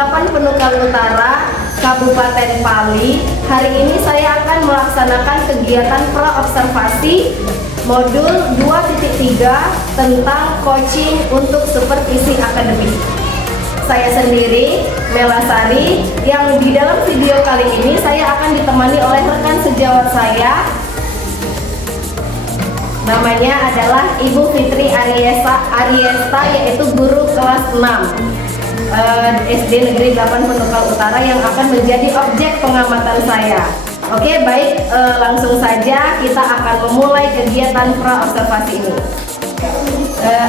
8 Penukal Utara, Kabupaten Pali. Hari ini saya akan melaksanakan kegiatan pra-observasi modul 2.3 tentang coaching untuk supervisi akademik. Saya sendiri, Mela Sari, yang di dalam video kali ini saya akan ditemani oleh rekan sejawat saya. Namanya adalah Ibu Fitri Ariesta, yaitu guru kelas 6 SD Negeri 8 Penukal Utara yang akan menjadi objek pengamatan saya. Oke, baik, langsung saja kita akan memulai kegiatan pra-observasi ini.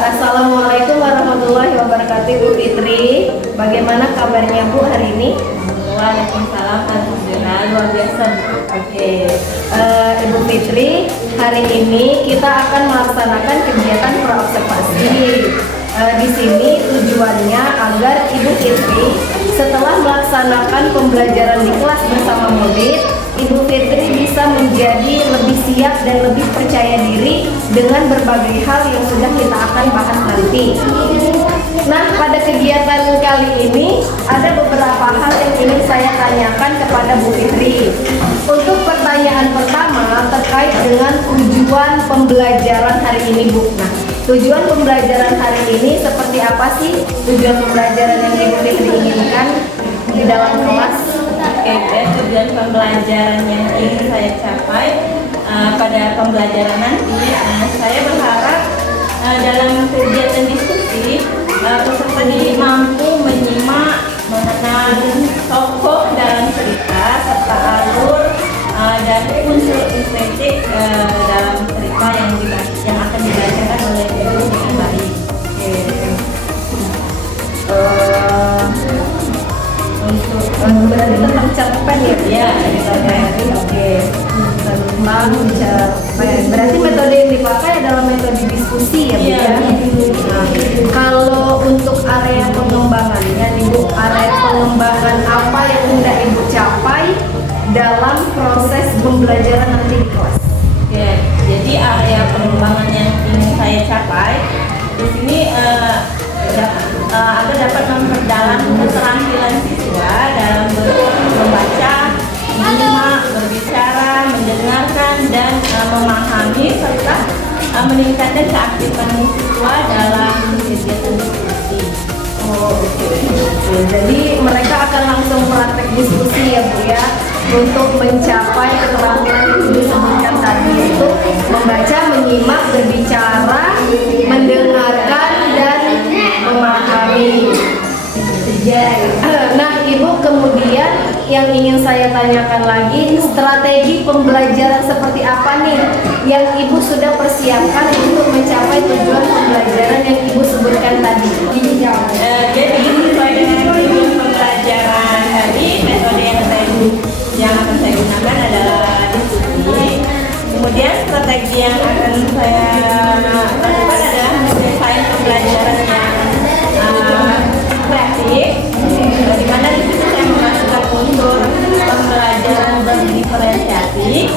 Assalamualaikum warahmatullahi wabarakatuh, Bu Fitri. Bagaimana kabarnya Bu hari ini? Waalaikumsalam, alhamdulillah, luar biasa. Oke, Ibu Fitri, hari ini kita akan melaksanakan kegiatan pra-observasi. Di sini tujuannya agar Ibu Fitri setelah melaksanakan pembelajaran di kelas bersama murid, Ibu Fitri bisa menjadi lebih siap dan lebih percaya diri dengan berbagai hal yang sudah kita akan bahas nanti. Nah, pada kegiatan kali ini ada beberapa hal yang ingin saya tanyakan kepada Bu Fitri. Untuk pertanyaan pertama terkait dengan tujuan pembelajaran hari ini, Bu. Nah, tujuan pembelajaran hari ini seperti apa sih tujuan pembelajaran yang Ibu Fitri inginkan di dalam kelas? Oke, tujuan pembelajaran yang ingin saya capai pada pembelajaran nanti, saya berharap dalam kegiatan diskusi peserta didik mampu menyimak, mengenal tokoh dalam cerita serta alur dan unsur estetik dalam cerita yang akan dibacakan oleh guru dengan baik. Berarti tentang cerpen ya? Oke. Tentang cerpen. Berarti metode yang dipakai adalah metode diskusi ya, Bu ya? Nah, kalau untuk area pengembangannya, Ibu, area pengembangan apa yang hendak Ibu capai dalam proses pembelajaran nanti di kelas? Oke, jadi area pengembangan yang ingin saya capai di sini agar dapat memperdalam keterampilan siswa dalam membaca, menyimak, berbicara, mendengarkan, dan memahami serta meningkatkan keaktifan siswa dalam kegiatan diskusi. Oh, oke. Jadi mereka akan langsung praktek diskusi ya, Bu ya, untuk mencapai keterampilan yang disebutkan tadi, yaitu membaca, menyimak, berbicara, mendengarkan, dan memahami. Nah, Ibu, kemudian yang ingin saya tanyakan lagi, strategi pembelajaran seperti apa nih yang Ibu sudah persiapkan untuk mencapai tujuan pembelajaran yang Ibu sebutkan tadi? Jadi sesuai dengan tujuan pembelajaran tadi, metode yang akan saya gunakan adalah diskusi. Kemudian strategi yang akan saya lakukan adalah mendesain pembelajaran yang kreatif, di mana di situ saya memasukkan unsur pembelajaran berdiferensiasi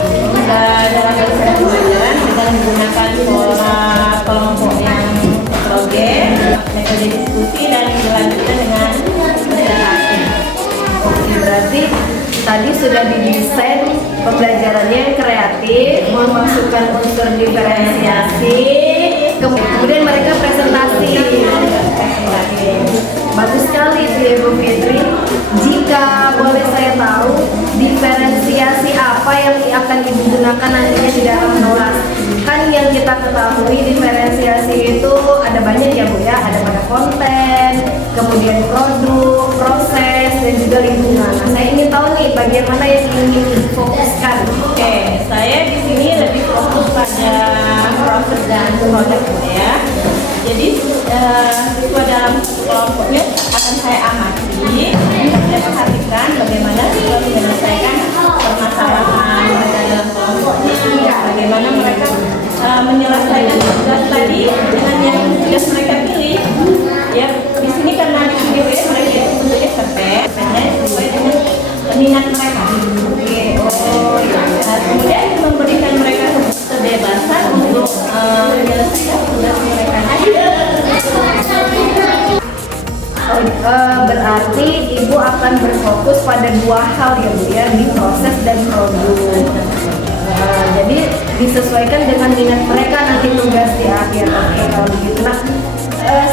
dalam proses pembelajaran dengan menggunakan pola kelompok yang heterogen, metode diskusi, dan dilanjutkan dengan presentasi. Oke, berarti tadi sudah didesain pembelajarannya yang kreatif, memasukkan unsur diferensiasi, kemudian mereka presentasi. Bagus sekali itu ya, Bu Fitri. Jika boleh saya tahu, diferensiasi apa yang akan Ibu gunakan nantinya di dalam kelas? Kan yang kita ketahui diferensiasi itu ada banyak ya, Bu ya. Ada pada konten, kemudian produk, proses, dan juga lingkungan. Nah, saya ingin tahu nih bagaimana yang ingin difokuskan. Oke, saya di sini lebih fokus pada proses dan produk ya. Jadi siswa dalam kelompoknya akan saya amati dan perhatikan bagaimana siswa menyelesaikan permasalahan dalam kelompoknya, bagaimana mereka menyelesaikan tugas tadi dengan yang tugas mereka pilih. Ya, di sini karena di video ini mereka itu bentuknya cerpen, sesuai dengan minat mereka. Oke, oh ya. Nah, kemudian memberikan mereka kebebasan untuk menyelesaikan tugas mereka. Berarti ibu akan berfokus pada dua hal ya Bu ya, di proses dan produk. Jadi disesuaikan dengan minat mereka nanti tugas di akhir. Oke, kalau begitu. Nah,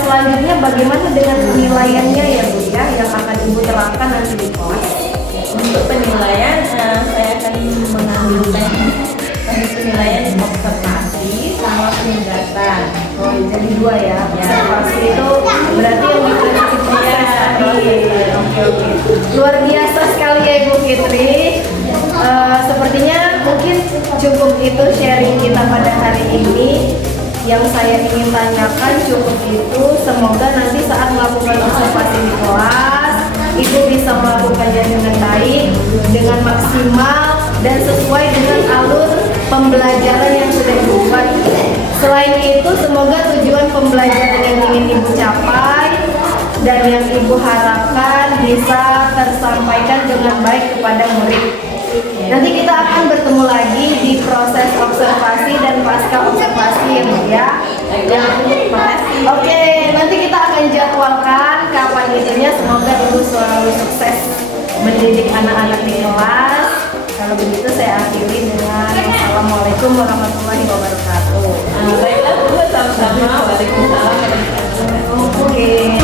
selanjutnya bagaimana dengan penilaiannya ya Bu ya, yang akan ibu terapkan nanti di kelas? Untuk penilaian, saya akan mengambil teknik penilaian observasi sama penindakan. Oh, jadi dua ya. Observasi itu berarti yang diferensi proses tadi. Oke. Luar biasa sekali ya Ibu Fitri. Sepertinya mungkin cukup itu sharing kita pada hari ini. Yang saya ingin tanyakan cukup itu. Semoga nanti saat melakukan observasi di kelas, Ibu bisa melakukannya dengan baik, dengan maksimal, dan sesuai dengan alur pembelajaran yang sudah dibuat. Selain itu, semoga tujuan pembelajaran yang ingin Ibu capai dan yang Ibu harapkan bisa tersampaikan dengan baik kepada murid. Nanti kita akan bertemu lagi di proses observasi dan pasca observasi ya Bu ya. Oke, nanti kita akan jadwalkan kapan itunya. Semoga Ibu selalu sukses mendidik anak-anak di kelas. Kalau begitu saya akhiri dengan Assalamualaikum warahmatullahi wabarakatuh. Baiklah Bu, sama-sama. Waalaikumsalam warahmatullahi wabarakatuh. Oke.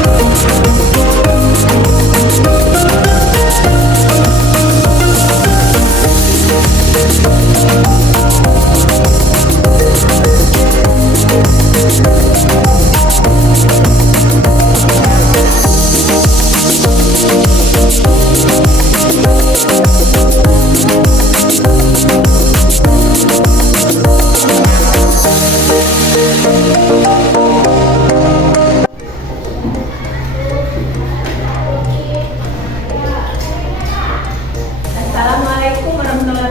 Assalamualaikum warahmatullahi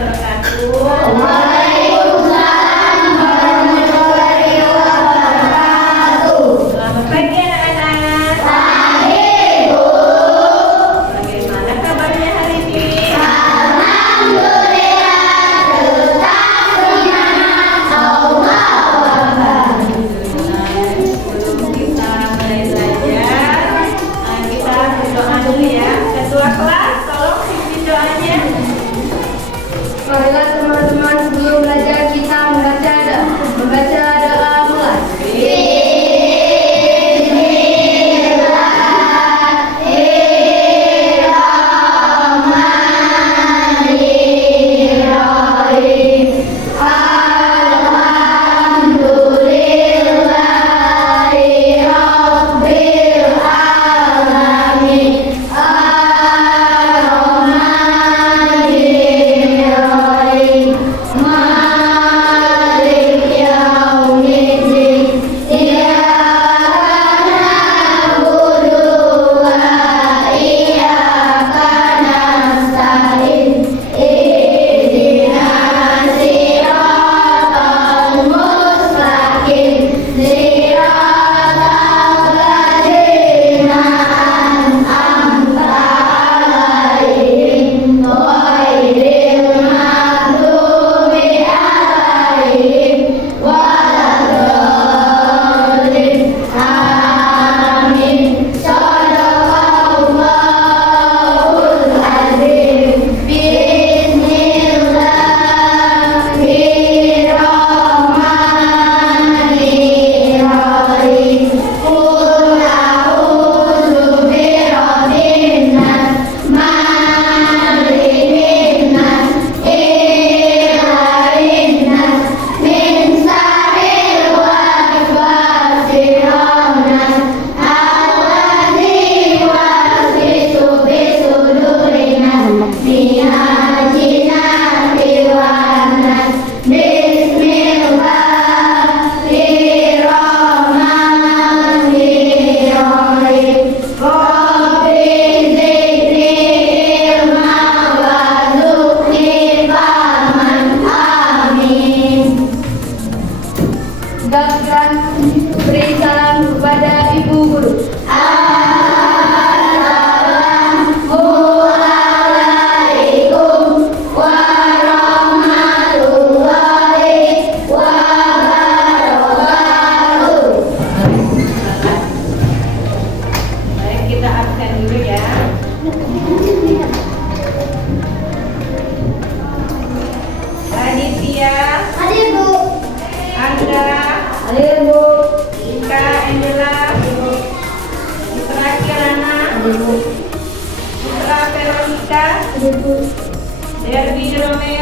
wabarakatuh. Selamat pagi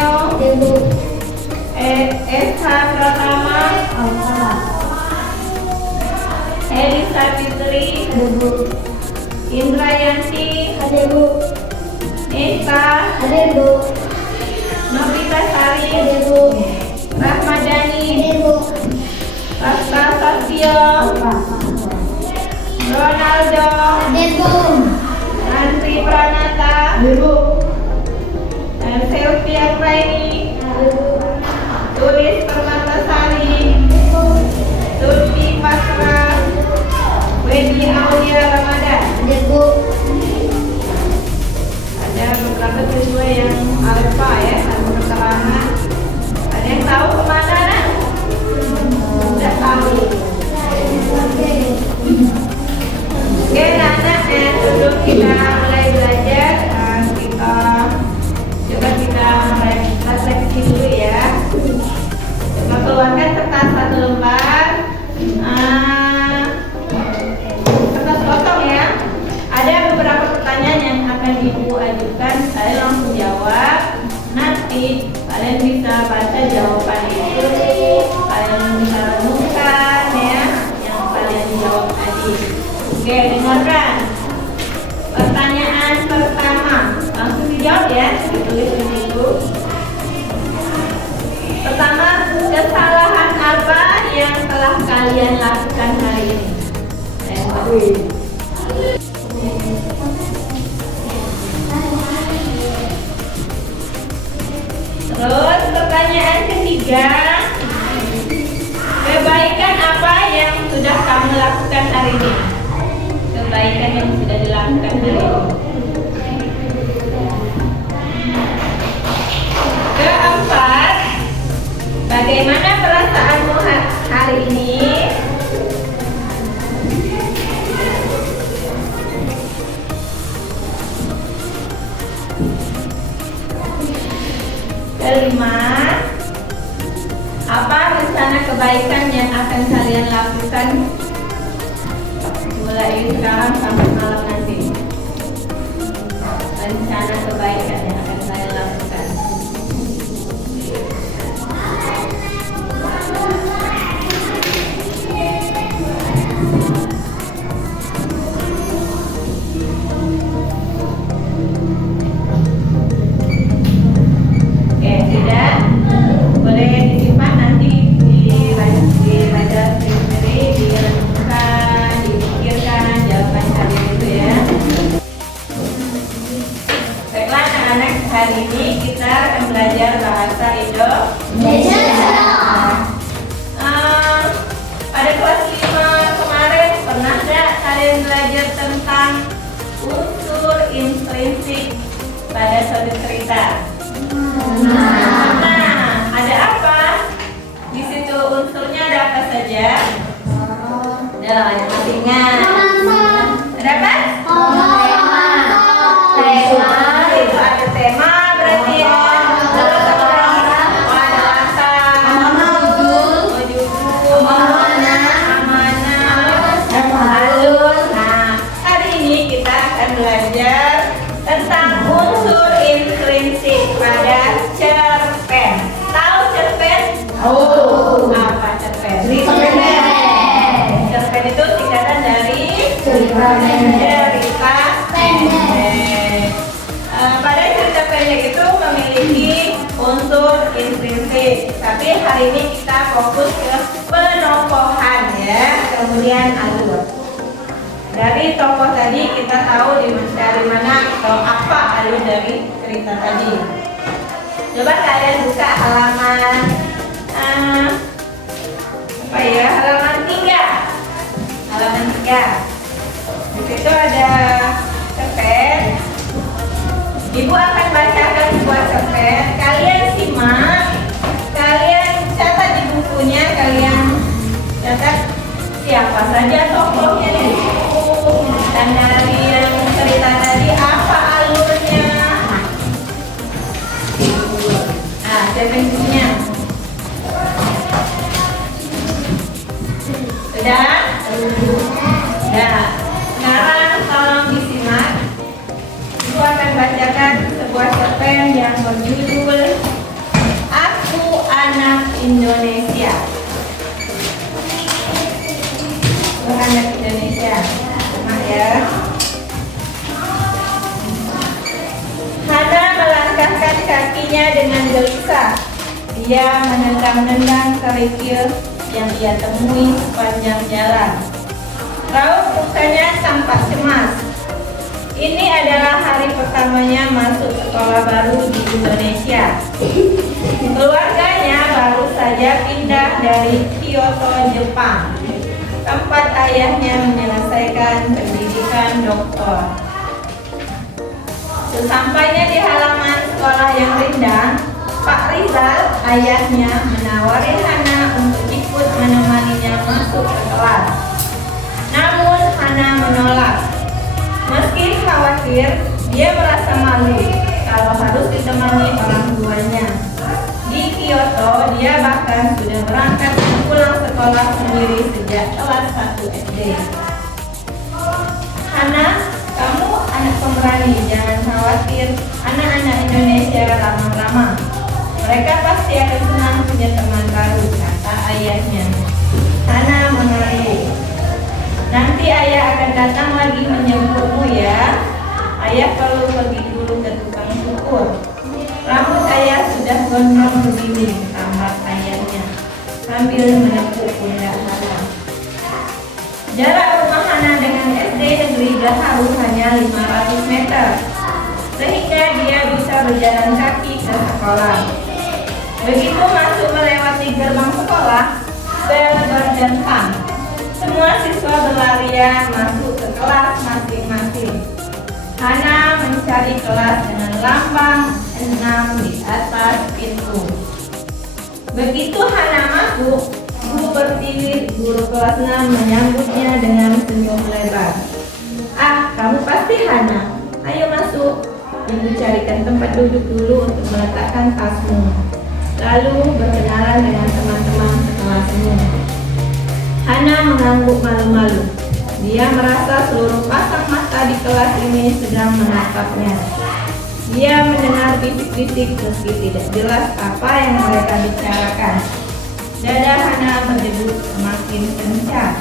Sutanyo, Esa Pratama, Elisa Fitri, Indrayanti, Eka, Novita Sari, Rahmadani, Rasta Satyo, Ronaldo, Andri Pranata, Sylvia Raini, Tulis Permatasari, Turki Pasra, Wedi Aulia Ramadan. Ada beberapa siswa yang alfa ya, ada keterangan. Ada yang tahu kemana nak? Sudah tahu. Oke, anak-anak, sebelum kita mulai belajar, kita coba kita refleksi dulu ya. Coba keluarkan kertas satu lembar. Kertas kosong ya. Ada beberapa pertanyaan yang akan Ibu ajukan. Kalian langsung jawab. Nanti kalian bisa baca jawaban itu. Kalian bisa renungkan ya yang kalian jawab tadi. Oke, dengarkan. Pertanyaan pertama, langsung dijawab ya, ditulis di situ. Pertama, kesalahan apa yang telah kalian lakukan hari ini? Terus pertanyaan ketiga, kebaikan apa yang sudah kamu lakukan hari ini? Kebaikan yang sudah dilakukan hari ini. Keempat, bagaimana perasaanmu hari ini? Kelima, apa rencana kebaikan yang akan kalian lakukan mulai sekarang sampai malam nanti? Rencana kebaikan yang akan kalian lakukan. Boleh disimpan nanti dibaca sendiri, direnungkan, dipikirkan jawaban kalian itu ya. Baiklah anak-anak, hari ini kita akan belajar bahasa Indonesia. Pada kelas 5 kemarin pernah nggak kalian belajar tentang unsur intrinsik pada suatu cerita? Ada apa? Di situ unsurnya ada apa saja? Nah, yang masih ingat. Ada apa? Tema. Itu ada tema berarti ya. Terus apa? Ada latar. Judul. Amanah. Alur. Nah, hari ini kita akan belajar tentang unsur intrinsik pada cerpen. Tahu cerpen? Apa cerpen? Cerpen itu singkatan dari cerita pendek. Pada cerita pendek itu memiliki unsur intrinsik. Tapi hari ini kita fokus ke penokohan ya, kemudian alur. Dari tokoh tadi kita tahu dari mana atau apa alur dari cerita tadi. Coba kalian buka halaman halaman 3. Halaman 3. Di situ ada cerpen. Ibu akan bacakan sebuah cerpen. Kalian simak, kalian catat di bukunya, kalian catat siapa saja tokohnya di buku dan dari yang cerita tadi apa alurnya. Cerpen bukunya sudah? Nah, sekarang tolong disimak. Ibu akan bacakan sebuah cerpen yang berjudul Indonesia. Anak Indonesia. Nah ya. Hana melangkahkan kakinya dengan gelisah. Dia menendang-nendang kerikil yang ia temui sepanjang jalan. Raut mukanya tampak cemas. Ini adalah hari pertamanya masuk sekolah baru di Indonesia. Keluarganya baru saja pindah dari Kyoto, Jepang, tempat ayahnya menyelesaikan pendidikan doktor. Sesampainya di halaman sekolah yang rindang, Pak Rizal, ayahnya, menawari Hana untuk ikut menemaninya masuk ke kelas. Namun Hana menolak. Meski khawatir, dia merasa malu kalau harus ditemani orang tuanya. Di Kyoto, dia bahkan sudah berangkat pulang sekolah sendiri sejak kelas 1 SD. Hana, kamu anak pemberani, jangan khawatir. Anak-anak Indonesia ramah-ramah. Mereka pasti akan senang punya teman baru, kata ayahnya. Hana mengangguk. Nanti ayah akan datang lagi menjemputmu ya. Ayah perlu pergi dulu ke tukang cukur. Rambut ayah sudah gondrong begini, tambah ayahnya sambil menepuk pundak Hana. Jarak rumah Hana dengan SD Negeri Gaharu hanya 500 meter, sehingga dia bisa berjalan kaki ke sekolah. Begitu masuk melewati gerbang sekolah, bel berdentang. Semua siswa berlarian masuk ke kelas masing-masing. Hana mencari kelas dengan lambang 6 di atas pintu. Begitu Hana masuk, Bu Pertiwi, guru kelas 6, menyambutnya dengan senyum lebar. Ah, kamu pasti Hana. Ayo masuk. Ibu carikan tempat duduk dulu untuk meletakkan tasmu. Lalu berkenalan dengan teman-teman sekelasmu. Hana mengangguk malu-malu. Dia merasa seluruh pasang mata di kelas ini sedang menatapnya. Dia mendengar bisik-bisik meski tidak jelas apa yang mereka bicarakan. Dada Hana berdegup semakin kencang.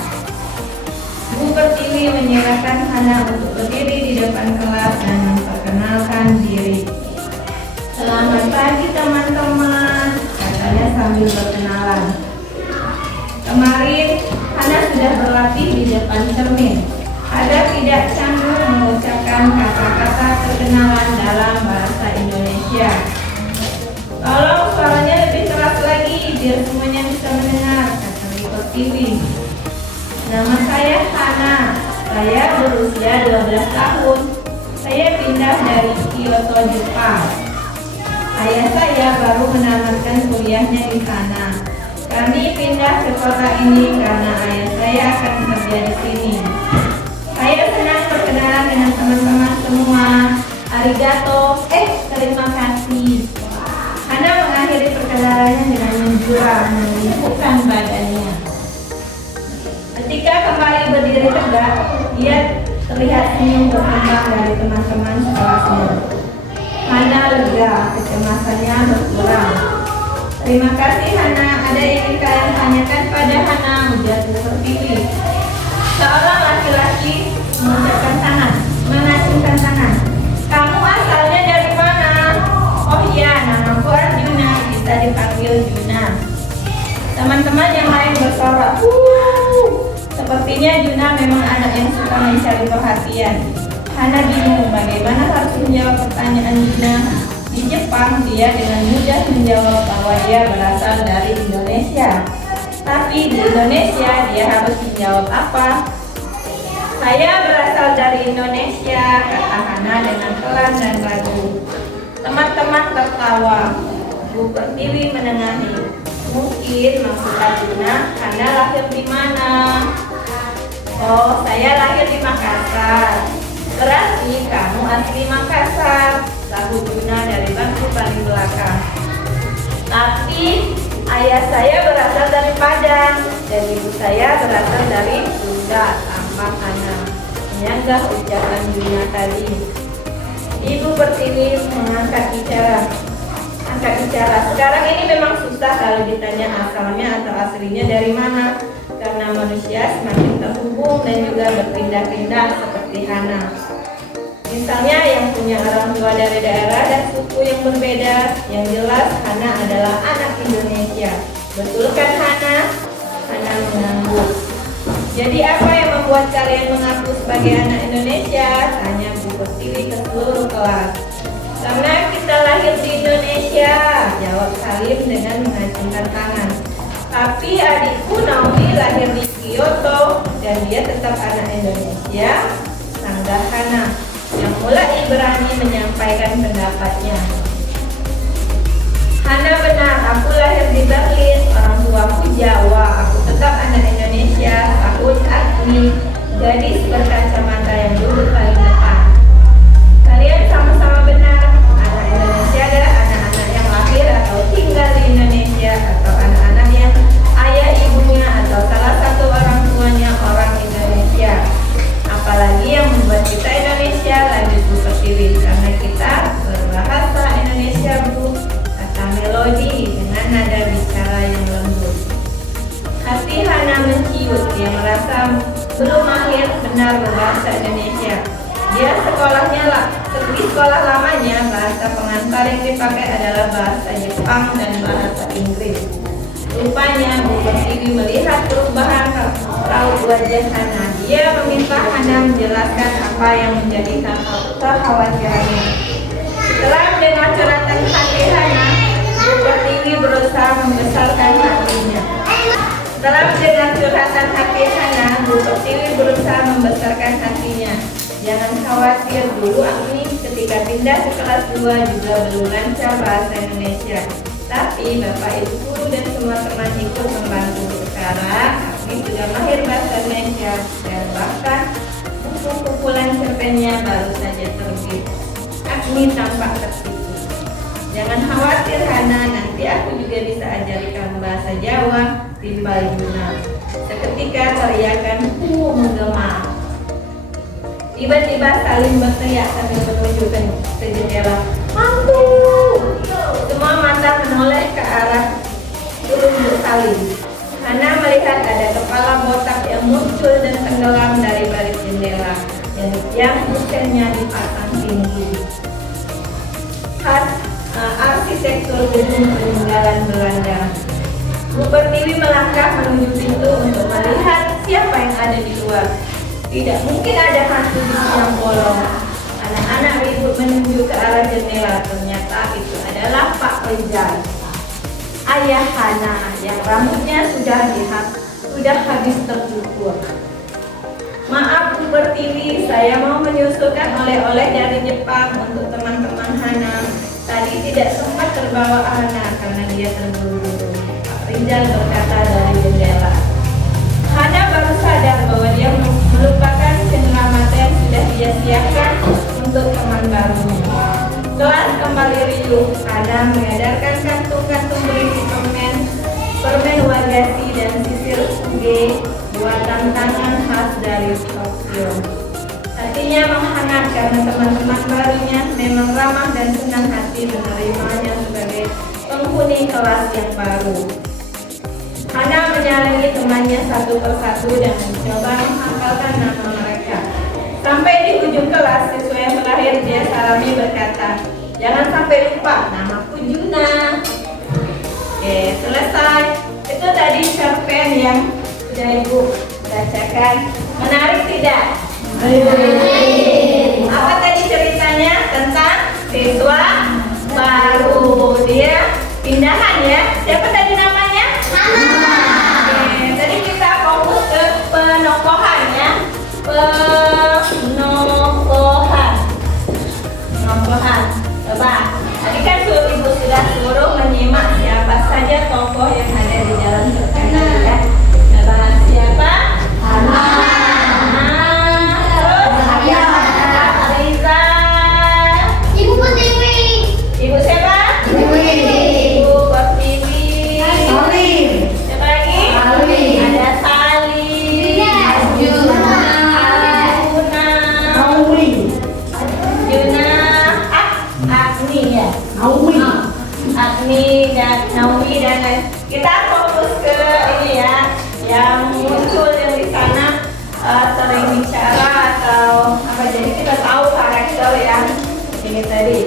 Bu Pertiwi menyerahkan Hana untuk berdiri di depan kelas dan memperkenalkan diri. Selamat pagi teman-teman, katanya sambil berkenalan. Kemarin Hana sudah berlatih di depan cermin agar tidak canggung mengucapkan kata-kata perkenalan dalam bahasa Indonesia. Tolong suaranya lebih keras lagi biar semuanya bisa mendengar, kata Bu Pertiwi. Nama saya Hana, saya berusia 12 tahun. Saya pindah dari Kyoto, Jepang. Ayah saya baru menamatkan kuliahnya di sana. Kami pindah ke kota ini karena ayah saya akan bekerja di sini. Saya senang berkenalan dengan teman-teman semua. Arigato, terima kasih. Hana mengakhiri perkenalannya dengan menjura, menunjukkan badannya. Ketika kembali berdiri tegak, dia terlihat senyum berkembang dari teman-teman sekelasnya. Hana lega, kecemasannya berkurang. Terima kasih Hana, ada yang ingin kalian tanyakan pada Hana, ujar Bu Pertiwi. Seorang laki-laki mengacungkan tangan. Kamu asalnya dari mana? Oh iya, namaku Arjuna, bisa dipanggil Juna. Teman-teman yang lain bersorak. Sepertinya Juna memang anak yang suka mencari perhatian. Hana bingung bagaimana harus menjawab pertanyaan Juna. Di Jepang, dia dengan mudah menjawab bahwa dia berasal dari Indonesia. Tapi di Indonesia, dia harus menjawab apa? Saya berasal dari Indonesia, kata Hana dengan pelan dan ragu. Teman-teman tertawa. Bu Pertiwi menengahi. Mungkin maksud Juna, Hana lahir di mana? Oh, saya lahir di Makassar. Berarti kamu asli Makassar, sahut Juna dari bangku paling belakang. Tapi ayah saya berasal dari Padang dan ibu saya berasal dari Sunda, tambah Hana. Menyanggah ucapan Juna tadi. Ibu Pertiwi mengangkat bicara. angkat bicara. Sekarang ini memang susah kalau ditanya asalnya atau aslinya dari mana, karena manusia semakin terhubung dan juga berpindah-pindah seperti Hana. Misalnya yang punya orang tua dari daerah dan suku yang berbeda, yang jelas Hana adalah anak Indonesia. Betul kan Hana? Hana mengangguk. Jadi apa yang membuat kalian mengaku sebagai anak Indonesia? Tanya Bu Pertiwi ke seluruh kelas. Karena kita lahir di Indonesia, jawab Salim dengan mengacungkan tangan. Tapi adikku Naomi lahir di Kyoto dan dia tetap anak Indonesia, sanggah Hana, yang mulai berani menyampaikan pendapatnya. Hana benar, aku lahir di Berlin, orang tuaku Jawa, aku tetap anak Indonesia, aku Agni, gadis berkacamata yang duduk paling depan. Kalian sama-sama benar, anak Indonesia adalah anak-anak yang lahir atau tinggal di Indonesia, atau anak-anak yang ayah ibunya atau salah satu orang tuanya orang Indonesia. Apalagi yang membuat kita Indonesia, lanjut Bu Pertiwi, karena kita berbahasa Indonesia Bu, kata Melodi dengan nada bicara yang lembut. Hati Hana menciut, dia merasa belum mahir benar berbahasa Indonesia. Dia sekolahnya di sekolah lamanya, bahasa pengantar yang dipakai adalah bahasa Jepang dan bahasa Inggris. Rupanya Bu Pertiwi melihat perubahan raut wajah Hana. Dia meminta Hana menjelaskan apa yang menjadi kekhawatirannya. Setelah mendengar curhatan hati Hana, Bu Pertiwi berusaha membesarkan hatinya. Setelah mendengar curhatan hati Hana, Bu Pertiwi berusaha membesarkan hatinya. Jangan khawatir, dulu Agni ketika pindah ke kelas 2 juga belum lancar bahasa Indonesia. Tapi Bapak Ibu guru dan semua teman ikut membantu. Sekarang Agni sudah mahir bahasa Indonesia dan bahkan buku kumpulan cerpennya baru saja terbit. Agni tampak tertipu. Jangan khawatir Hana, nanti aku juga bisa ajarkan bahasa Jawa, timbal Yuna. Seketika teriakanku menggema. Tiba-tiba Salim berteriak sambil menunjuk ke jendela. Hantu! Semua mata menoleh ke arah turun Salim. Hana melihat ada kepala botak yang muncul dan tenggelam dari balik jendela yang bukannya dipasang tinggi. Khas arsitektur gedung peninggalan Belanda. Bu Pertiwi melangkah menuju pintu untuk melihat siapa yang ada di luar. Tidak mungkin ada hantu di siang bolong. Anak-anak ribut menuju ke arah jendela. Ternyata itu adalah Pak Rizal, ayah Hana, yang rambutnya sudah habis tercukur. Maaf Bu Pertiwi, saya mau menyusulkan oleh-oleh dari Jepang untuk teman-teman Hana. Tadi tidak sempat terbawa Hana karena dia terburu-buru. Pak Rizal berkata dari jendela. Hana baru sadar bahwa dia melupakan cenderamata yang sudah dia siapkan untuk teman barunya. Kelas kembali riuh. Hana mengedarkan kantung-kantung berisi permen wagasi dan sisir uge buatan tangan khas dari Tokyo. Hatinya menghangat karena teman-teman barunya memang ramah dan senang hati menerimanya sebagai penghuni kelas yang baru. Hana menyalangi temannya satu persatu dan mencoba menghafalkan nama mereka. Sampai di ujung kelas, siswa yang terakhir dia salami berkata, jangan sampai lupa, namaku Juna. Oke, selesai. Itu tadi cerpen yang sudah Ibu bacakan. Menarik tidak? Apa tadi ceritanya? Tentang siswa baru. Dia pindahan ya. Siapa tadi namanya? Oke, tadi kita fokus ke penokohan ya. Penokohan. Coba, tadi kan Ibu sudah suruh menyimak siapa saja tokoh yang ada di dalam cerpen ya. Coba siapa? Hana. Terus Riza. Ibu Pertiwi. Ibu siapa? Ibu Pertiwi. Siapa lagi? Ada Salim. Naomi dan lain. Kita fokus ke ini ya, yang muncul yang di sana sering bicara atau apa, jadi kita tahu karakter yang ini tadi.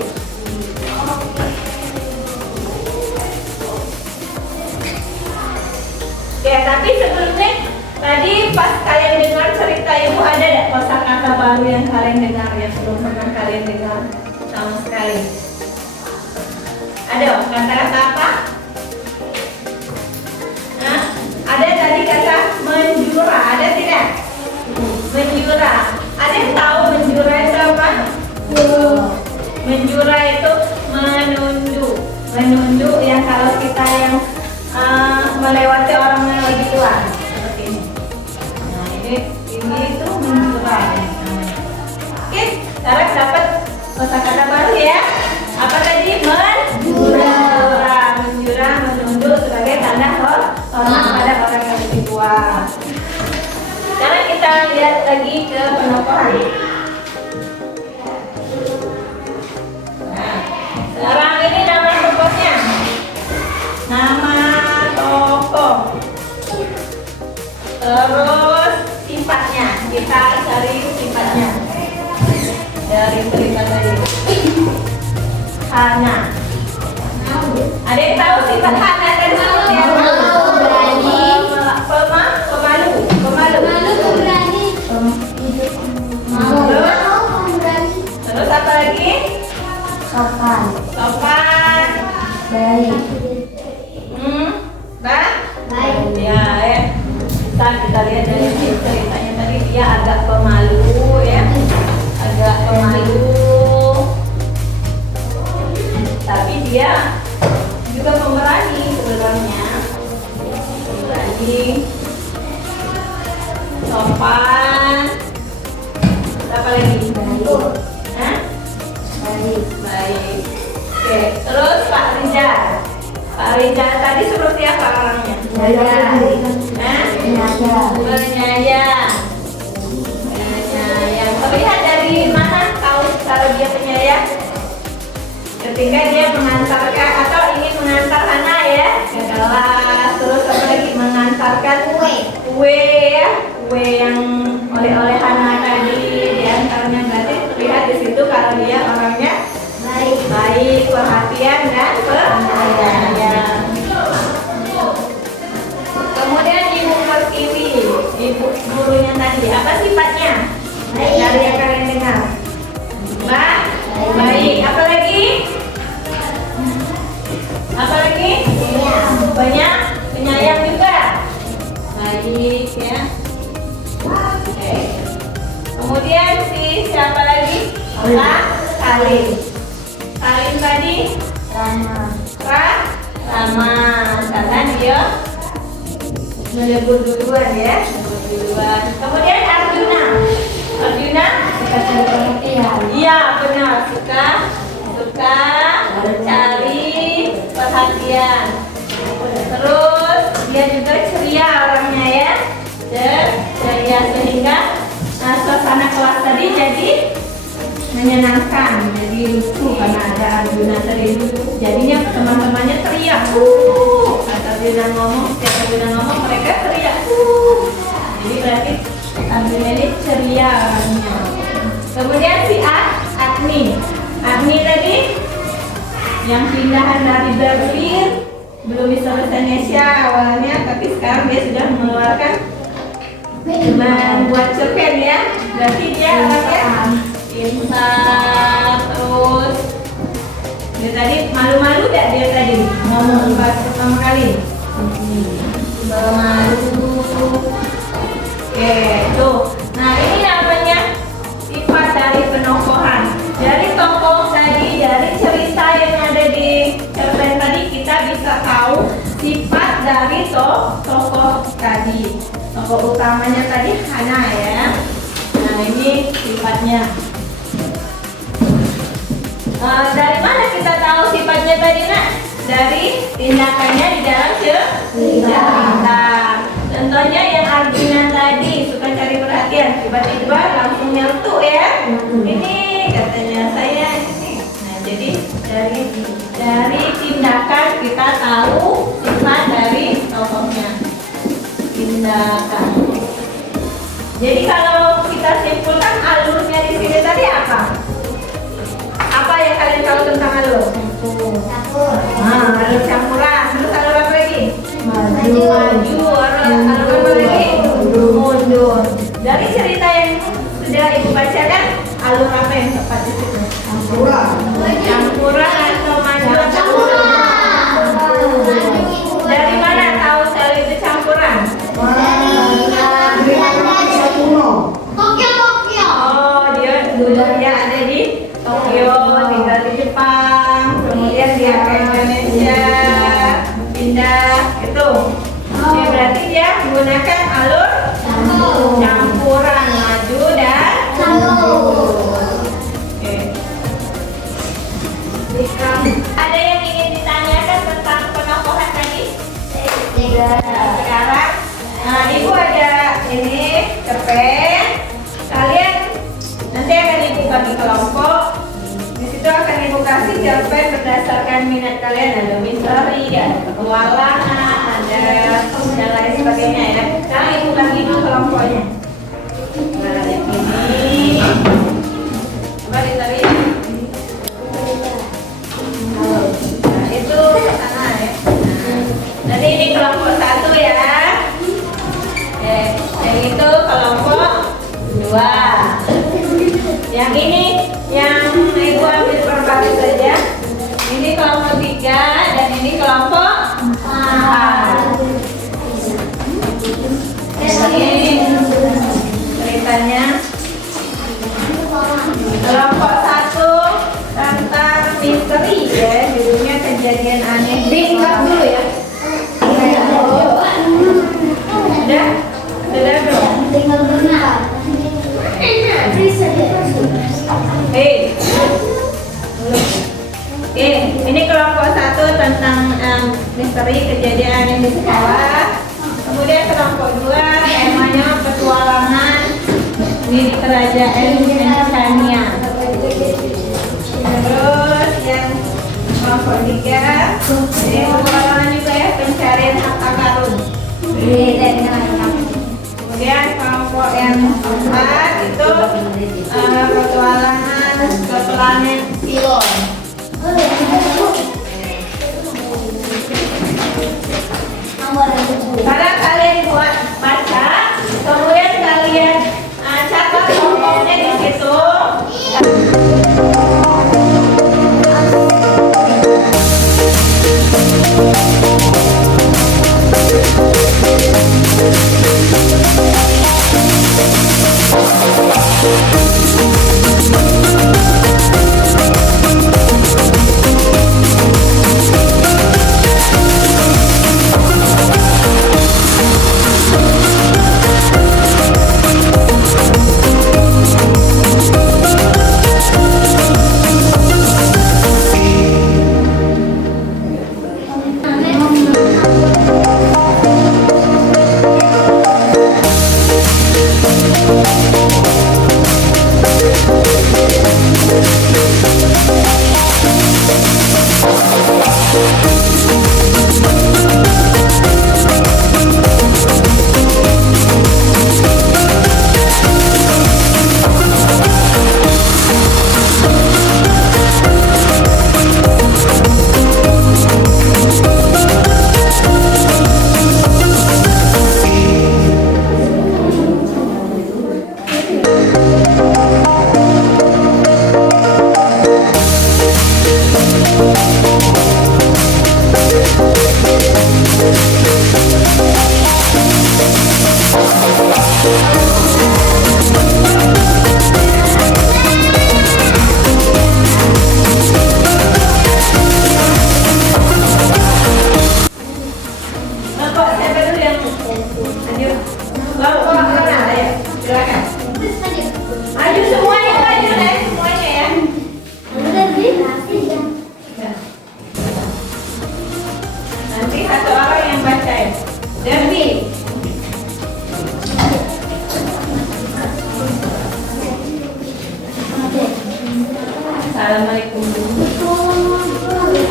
Ya, tapi sebelumnya tadi pas kalian dengar cerita ibu, ada nggak kosakata baru yang kalian dengar yang belum pernah kalian dengar sama sekali? Ada kata-kata apa? Nah, ada tadi kata menjura, ada tidak? Menjura. Ada yang tahu menjura itu apa? Menjura itu menunduk. Menunduk yang kalau kita yang melewati orang yang lebih tua seperti ini. Nah, ini itu menjura namanya. Oke, sekarang dapat kosakata baru ya. Apa tadi? Menjura. Menjura, menunduk sebagai tanda hormat pada orang yang lebih tua. Sekarang kita lihat lagi ke penokohan. Nah, sekarang ini nama tokohnya. Nama tokoh. Terus sifatnya. Kita cari sifatnya dari cerita tadi. Hana. Ada yang tahu sifat Hana dan seterusnya? Berani. Pemalu. Terus apa lagi? Sopan. Baik. Baik. Ya, kita lihat dari ceritanya tadi, dia agak pemalu ya, agak pemalu, tapi dia juga pemberani sebenarnya, pemberani, sopan, apa lagi? Hah? Baik. Oke, terus Pak Rizal. Pak Rizal tadi seperti apa orangnya? Penyayang. Terlihat dari mana kalau dia penyayang? Ketika dia mengantarkan atau ingin mengantar Hana ya ke kelas, terus apa lagi, mengantarkan kue ya, kue yang oleh Hana tadi diantarnya. Berarti terlihat di situ kalau dia orangnya baik, perhatian dan penyayang. Kemudian Ibu Pertiwi, ibu gurunya tadi, apa sifatnya? Dari yang kalian dengar. Baik. Apa lagi? Banyak penyayang juga. Baik ya. Oke. Kemudian siapa lagi? Salim. Salim tadi? Rama. Karena dia menyebut duluan ya. Kemudian Arjuna. Iya benar, suka cari perhatian. Terus dia juga ceria orangnya ya, ceria, sehingga suasana kelas tadi jadi menyenangkan, jadi lucu karena ada Arjuna tadi dulu. Jadinya teman-temannya teriak, kata Arjuna ngomong, setiap Arjuna ngomong mereka teriak, jadi berarti Arjuna ini ceria orangnya. Kemudian si Agni tadi yang pindahan dari Berlin, belum bisa bahasa Indonesia awalnya, tapi sekarang dia sudah mengeluarkan membuat cerpen ya. Berarti dia orangnya pintar. Terus dia tadi malu-malu gak dia tadi ngomong pas pertama kali? Malu. Oke, tuh. Nah, ini namanya sifat dari penokohan. Dari tokoh tadi, dari cerita yang ada di cerpen tadi, kita bisa tahu sifat dari tokoh tadi. Tokoh utamanya tadi Hana ya. Nah, ini sifatnya. Dari mana kita tahu sifatnya tadi, Nak? Dari tindakannya di dalam cerita. Contohnya yang Arjuna tadi suka cari perhatian, tiba-tiba langsung nyeletuk ya. Ini katanya saya ini. Nah, jadi dari tindakan kita tahu sifat dari tokohnya. Tindakan. Jadi kalau kita simpulkan alurnya di sini tadi apa? Apa yang kalian tahu tentang alur? Alur campuran. Terus alur apa lagi? Maju. Alur apa lagi? Mundur. Dari cerita yang sudah ibu bacakan, alur apa yang tepat di situ? Campuran atau maju atau mundur? Dari mana tahu sel itu campuran? Oh, dia ada di Tokyo, tinggal di Jepang, kemudian dia ke Indonesia, pindah itu. Oke, berarti dia menggunakan alur campuran maju dan mundur. Oke. Ada yang ingin ditanyakan tentang penokohan tadi? Sekarang, ibu ada ini cerpen. Kalian nanti akan ibu bagi kelompok. Di situ akan ibu kasih cerpen berdasarkan minat kalian. Ada misteri, ada petualangan, ada dan lain sebagainya ya. Sekarang ibu bagi dulu kelompoknya. Nah, yang ini coba ditarik. Nah, itu ke sana ya. Nanti ini kelompok 1 ya. Yang itu kelompok 2. Yang ini yang ibu ambil perbagi saja. Ini kelompok 3 dan ini kelompok 4. Ini ceritanya kelompok 1 tentang misteri ya, judulnya kejadian aneh. Diingat dulu ya. Sudah belum? Oke, ini kelompok 1 tentang misteri kejadian aneh di sekolah. Kemudian kelompok 2 temanya petualangan di kerajaan Enchania. Terus yang kelompok 3 ini petualangan juga ya, pencarian harta karun. Kemudian kelompok yang 4 itu petualangan ke planet Silon. Karena kalian buat baca, kemudian kalian catat kelompoknya di situ.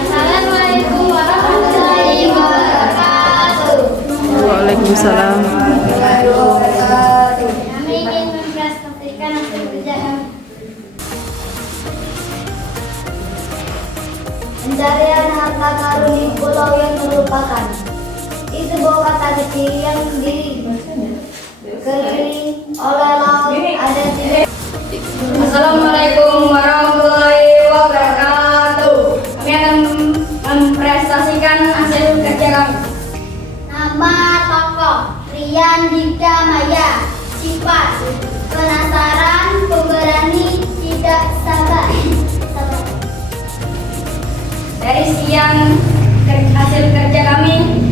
Assalamualaikum warahmatullahi ingin memprestasikan hasil kerja kami. Pencarian harta karun di pulau yang terlupakan. Di sebuah kota kecil yang dikelilingi oleh laut ada tiga. Assalamualaikum warahmatullahi wabarakatuh. Kami akan memprestasikan hasil kerja kami. Nama tokoh Rian Dika Maya. Sifat penasaran, pemberani, tidak sabar. Dari sekian hasil kerja kami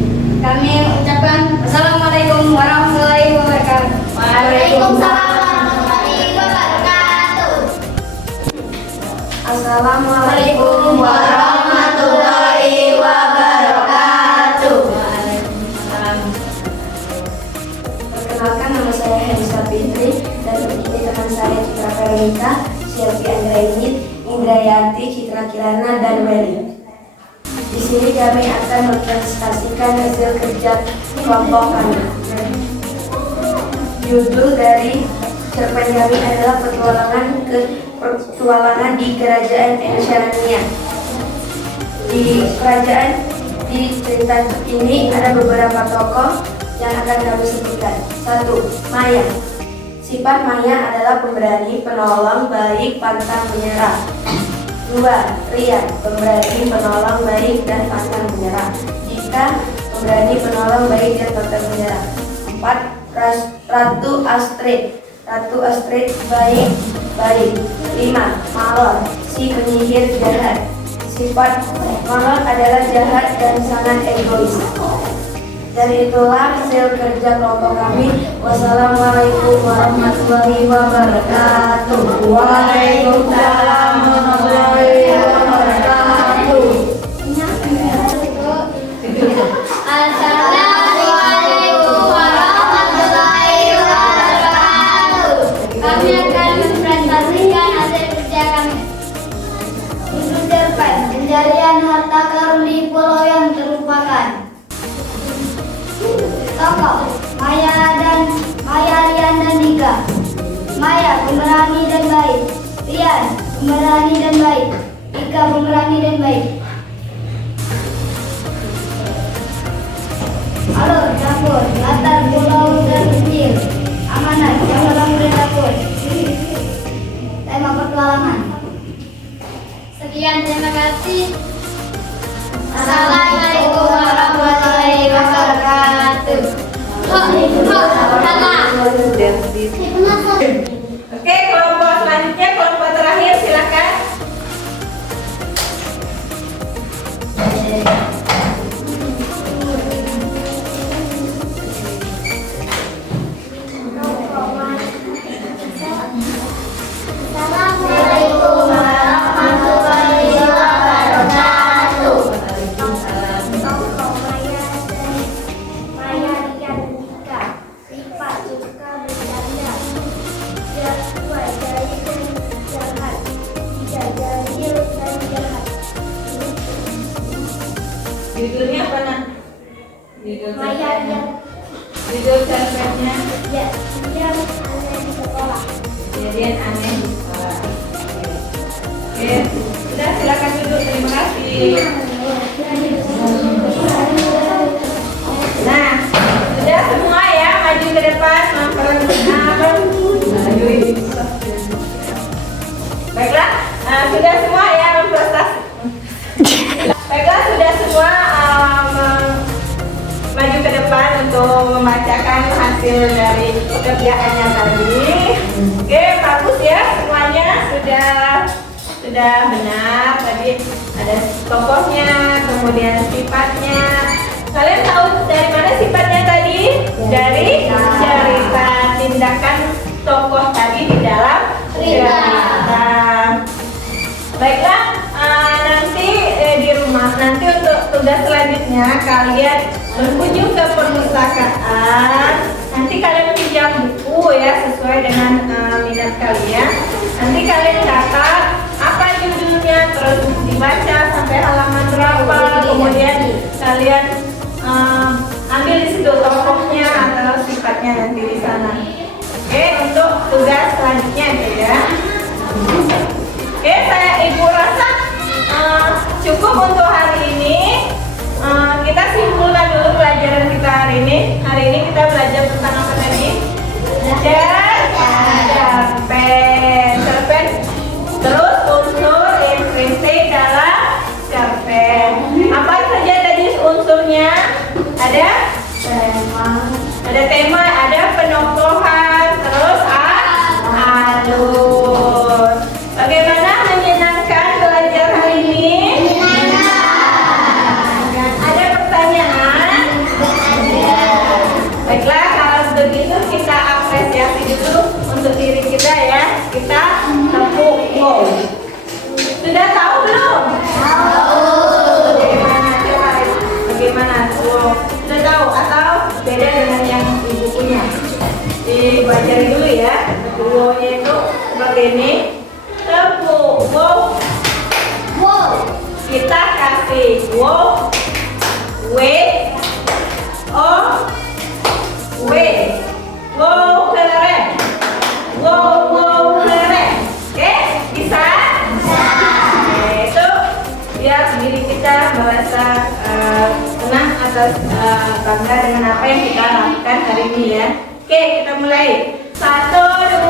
ucapkan Assalamualaikum warahmatullahi wabarakatuh. Waalaikumsalam warahmatullahi wabarakatuh. Assalamualaikum warahmatullahi wabarakatuh. Perkenalkan, nama saya Helisa Fitri dan ini teman saya Citra Veronica, Sylvia Anggraini, Indrayanti, Citra Kirana, dan Welly. Di sini kami akan mempresentasikan hasil kerja kelompok kami. Judul dari cerpen kami adalah petualangan di Kerajaan Enchantia. Di cerita ini ada beberapa tokoh yang akan kami sebutkan. 1. Maya. Sifat Maya adalah pemberani, penolong, baik, pantang menyerah. 2. Rian, pemberani, penolong, baik, dan pantang menyerah. Dika, pemberani, penolong, baik, dan pantang menyerah. 4. Ratu Astrid. Ratu Astrid baik. 5. Malon, si penyihir jahat. Sifat Malon adalah jahat dan sangat egois. Dan itulah hasil kerja kelompok kami. Wassalamualaikum warahmatullahi wabarakatuh. Waalaikumsalam warahmatullahi wabarakatuh. Assalamualaikum warahmatullahi wabarakatuh. Kami akan mempresentasikan hasil kerja kami. Untuk cerpen pencarian harta karun di pulau yang terlupakan. Tokoh Maya, Rian, dan Dika. Maya pemberani dan baik. Rian pemberani dan baik. Dika pemberani dan baik. Alur dapur, latar pulau dan kecil. Amanat yang dalam dapur. Tema petualangan. Sekian, terima kasih. Assalamualaikum warahmatullahi wabarakatuh. Oke, kelompok selanjutnya, kelompok terakhir, silakan. Assalamualaikum warahmatullahi wabarakatuh. Tokoh Maya, Rian, Dika. Sifat suka bercanda, jahat, jahat, tidak jahil dan jahat. Judulnya apa, Nak? Judul Maya, Rian, Judul cerpennya dia aneh di sekolah. Kejadian aneh di sekolah. Oke, sudah, silakan duduk. Terima kasih. Nah, sudah semua ya, maju ke depan, baiklah, sudah semua ya memprestasi. Baiklah, sudah semua maju ke depan untuk membacakan hasil dari pekerjaannya tadi. Oke, bagus ya semuanya, sudah benar. Tadi ada tokohnya, kemudian sifatnya. Kalian tahu dari mana sifatnya tadi? Dari cerita, tindakan tokoh tadi di dalam cerita. Baiklah, nanti di rumah, nanti untuk tugas selanjutnya kalian berkunjung ke perpustakaan. Nanti kalian pinjam buku ya sesuai dengan minat kalian. Nanti kalian catat apa judulnya, terus dibaca sampai halaman berapa. Kemudian kalian ambil di situ tokohnya atau sifatnya nanti di sana. Oke, untuk tugas selanjutnya itu ya. Oke, Ibu rasa cukup untuk hari ini. Kita simpulkan dulu pelajaran kita hari ini. Hari ini kita belajar tentang apa tadi? Cerpen. Terus unsur intrinsik dalam cerpen. Apa saja tadi unsurnya? Ada tema, ada penokohan, terus alur. Bagaimana menyenangkan belajar hari ini? Ada pertanyaan? Baiklah, kalau begitu kita apresiasi dulu untuk diri kita ya. Kita tepuk wow. Sudah tahu belum? Bagaimana? Sudah tahu atau beda dengan yang ibu punya? Dibaca dulu ya. Wow-nya itu seperti ini. Tepuk wow. Kita kasih wow. W O W. Wow, keren. Wow, keren. Oke, bisa? Oke, itu biar diri kita merasa senang atas bangga dengan apa yang kita lakukan hari ini ya. Oke, kita mulai. 1, 2,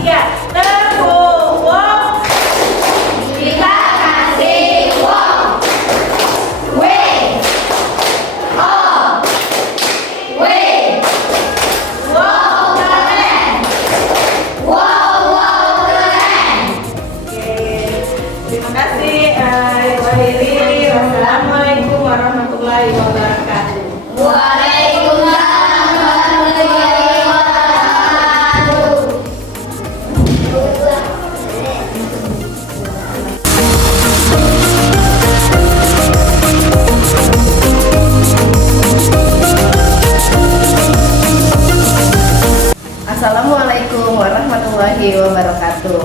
3. Tepuk wow. Kita kasih wow. W O W. Wow, keren. Wow, keren. Oke, terima kasih Ibu Riri. Wassalamualaikum warahmatullahi wabarakatuh. Waalaikumsalam warahmatullahi wabarakatuh. Assalamualaikum warahmatullahi wabarakatuh.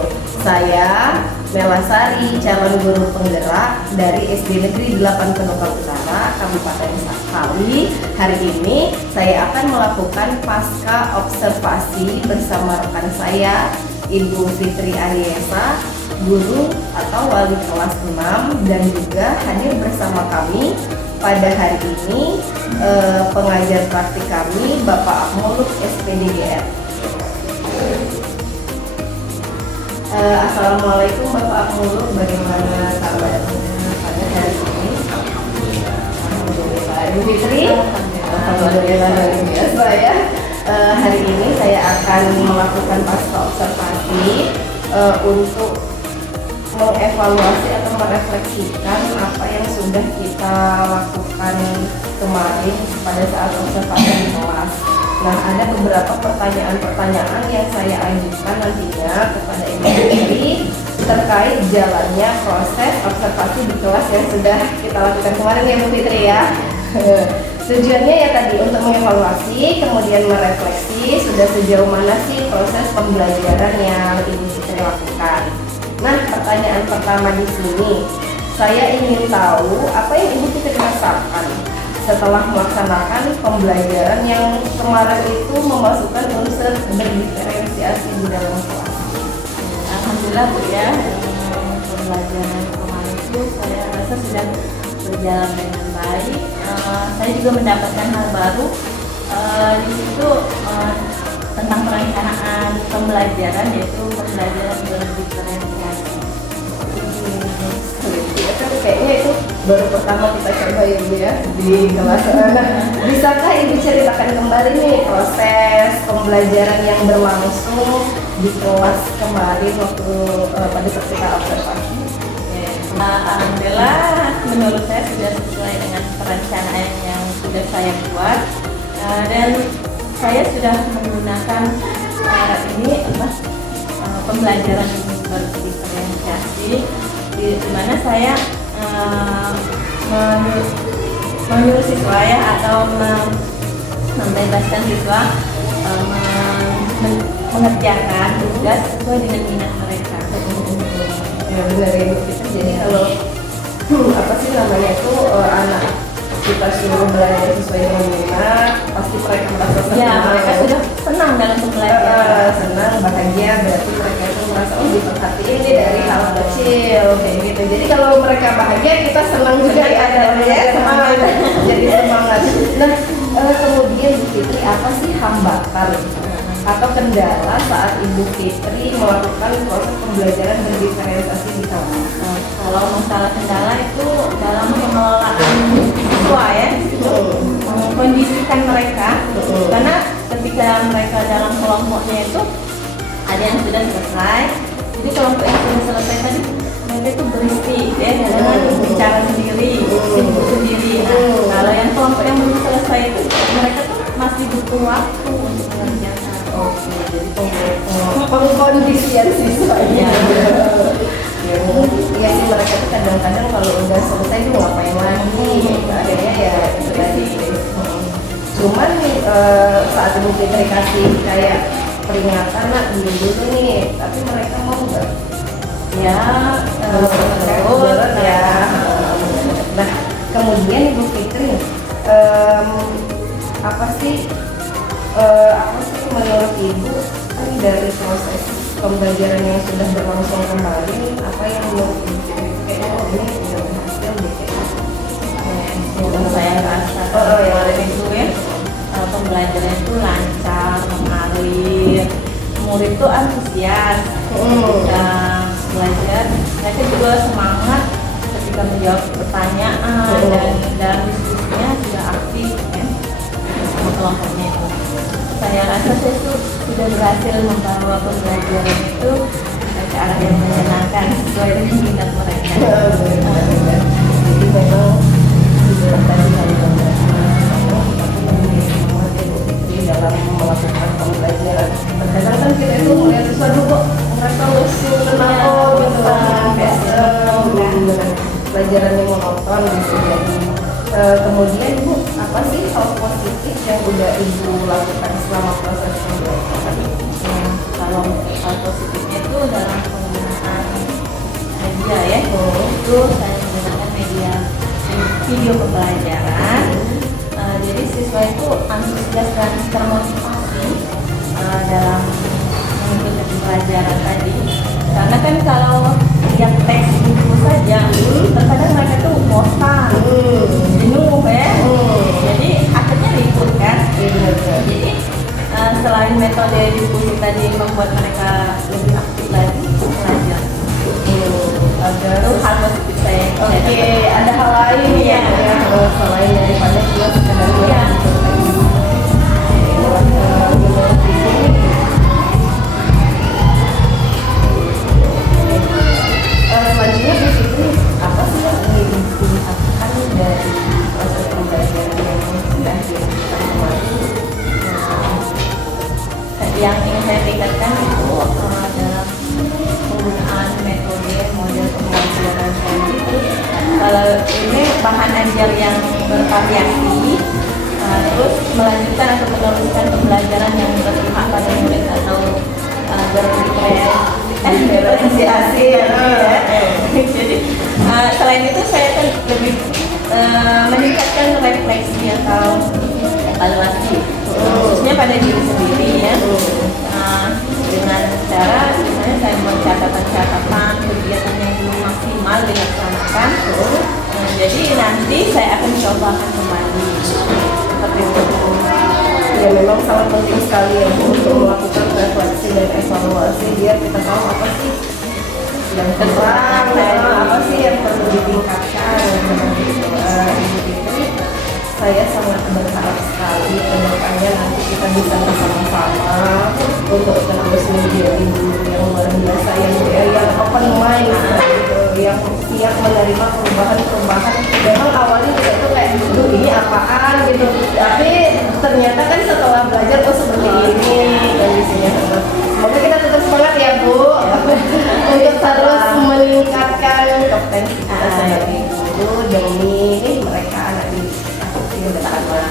Saya Melasari, calon guru penggerak dari SD Negeri 8 Penumpang Utara, Kabupaten Sakali. Hari ini saya akan melakukan pasca observasi bersama rekan saya, Ibu Fitri Ariesa, guru atau wali kelas 6, dan juga hadir bersama kami pada hari ini pengajar praktik kami, Bapak Akmuluk SPDGR. Assalamualaikum Bapak Akmuluk, bagaimana kabarnya pada hari ini? Alhamdulillah. Ibu Fitri, alhamdulillah luar biasa ya. Hari ini saya akan melakukan pasca observasi untuk mengevaluasi atau merefleksikan apa yang sudah kita lakukan kemarin pada saat observasi di kelas. Nah, ada beberapa pertanyaan-pertanyaan yang saya ajukan nantinya kepada Ibu Fitri terkait jalannya proses observasi di kelas yang sudah kita lakukan kemarin ya Bu Fitri ya. Tujuannya ya tadi untuk mengevaluasi, kemudian merefleksi sudah sejauh mana sih proses pembelajaran yang Ibu Fitri lakukan. Nah, pertanyaan pertama di sini, saya ingin tahu apa yang Ibu Fitri rasakan setelah melaksanakan pembelajaran yang kemarin itu memasukkan unsur berdiferensiasi di dalam kelas. Alhamdulillah Bu ya, pembelajaran kemarin itu saya rasa sudah berjalan dengan baik. Saya juga mendapatkan hal baru di situ tentang perencanaan pembelajaran, yaitu pembelajaran berdiferensiasi. Kayaknya itu baru pertama kita coba ya Bu ya di kelas. Bisakah Ibu ceritakan kembali nih proses pembelajaran yang berlangsung di kelas kemarin waktu pada saat kita observasi? Alhamdulillah, menurut saya sudah sesuai dengan perencanaan yang sudah saya buat, dan saya sudah menggunakan pembelajaran berdiferensiasi, di mana saya menyuruh siswa ya, atau membebaskan siswa mengerjakan tugas sesuai dengan minat mereka. Ya benar ya Bu. Jadi kalau apa sih namanya itu anak kita suruh belajar sesuai dengan minat, pasti mereka merasa senang. Ya, mereka sudah senang dalam pembelajaran. Senang, bahagia atau kendala saat Ibu Fitri melakukan proses pembelajaran berdiferensiasi di kelas? Kalau masalah kendala itu dalam pengelolaan siswa ya, mengkondisikan mereka, karena ketika mereka dalam kelompoknya itu ada yang sudah selesai, jadi kelompok yang sudah selesai tadi mereka itu berisik ya, dengan bicara sendiri, sibuk sendiri. Nah, kalau yang kelompok yang belum selesai itu mereka tuh masih butuh waktu untuk mengerjakan. Oke, jadi pengkondisian siswanya. Ya sih, mereka tuh kadang-kadang kalau udah selesai tuh ngapain lagi, akhirnya ya itu tadi. Cuman saat Ibu Fitri kasih kayak peringatan, nak dulu nih, tapi mereka mau nggak? Ya, Menurut ya. Nah, kemudian Ibu Fitri, apa sih menurut Ibu kan dari proses pembelajaran yang sudah berlangsung kemarin, apa yang menurut Ibu kayak ini udah berhasil deh kayak yang saya rasa kemarin itu ya, pembelajaran itu lancar, mengalir, murid itu antusias ketika belajar, mereka juga semangat ketika menjawab pertanyaan dan dalam diskusinya juga aktif ya, sama kelompoknya itu. Saya rasa saya tuh sudah berhasil membawa pembelajaran itu ke arah yang menyenangkan sesuai dengan minat mereka. Jadi memang juga tadi hari dalam melakukan pembelajaran. Terkadang kan kita itu melihat sesuatu kok mereka lucu, kenapa gitu kan, pelajarannya menonton gitu. Jadi kemudian Ibu, apa sih hal positif yang udah Ibu lakukan selama proses pembelajaran? Kalau hal positifnya itu dalam penggunaan media ya, itu saya menggunakan media video pembelajaran. Jadi siswa itu antusias dan termotivasi dalam mengikuti pembelajaran tadi. Karena kan kalau yang teks itu saja, terkadang mereka tuh bosan, jenuh ya. Jadi akhirnya ribut kan. Jadi selain metode diskusi tadi membuat mereka lebih aktif lagi belajar. Itu hal positif saya. Oke, ada hal lain ya, selain daripada cuma sekedar selanjutnya di situ apa sih yang ingin dilihatkan dari proses pembelajaran yang sudah dilakukan kemarin? Yang ingin saya tingkatkan itu dalam penggunaan metode model pembelajaran tadi. Kalau ini bahan ajar yang bervariasi, terus melanjutkan atau meneruskan pembelajaran yang berpihak pada murid atau berdiferensiasi ya. Jadi selain itu saya kan lebih meningkatkan refleksi atau evaluasi, khususnya pada diri sendiri ya. Dengan cara misalnya saya membuat catatan kegiatan yang belum maksimal dilaksanakan. Jadi nanti saya akan cobakan kembali seperti itu. Ya memang sangat penting sekali ya untuk melakukan refleksi dan evaluasi biar kita tahu apa sih yang kurang, apa sih yang perlu ditingkatkan. Ibu Fitri, saya sangat berharap sekali kedepannya nanti kita bisa bersama-sama untuk terus menjadi guru yang luar biasa, yang open mind, yang siap menerima perubahan-perubahan. Memang awalnya kita itu kayak, duh ini apaan gitu, tapi ternyata kan setelah belajar kok seperti ini kondisinya. Semoga kita tetap semangat ya Bu, untuk terus meningkatkan kompetensi kita sebagai guru demi mereka anak didik yang bersama.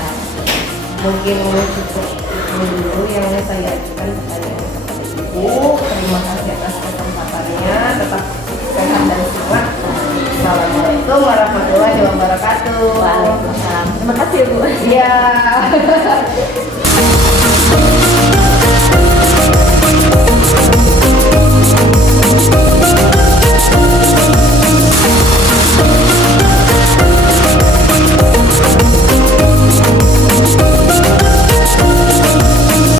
Mungkin cukup itu dulu yang saya ajukan pertanyaan kepada Ibu. Terima kasih atas kesempatannya, tetap sehat dan semangat. Assalamualaikum warahmatullahi wabarakatuh. Waalaikumsalam. Terima kasih Bu. Iya.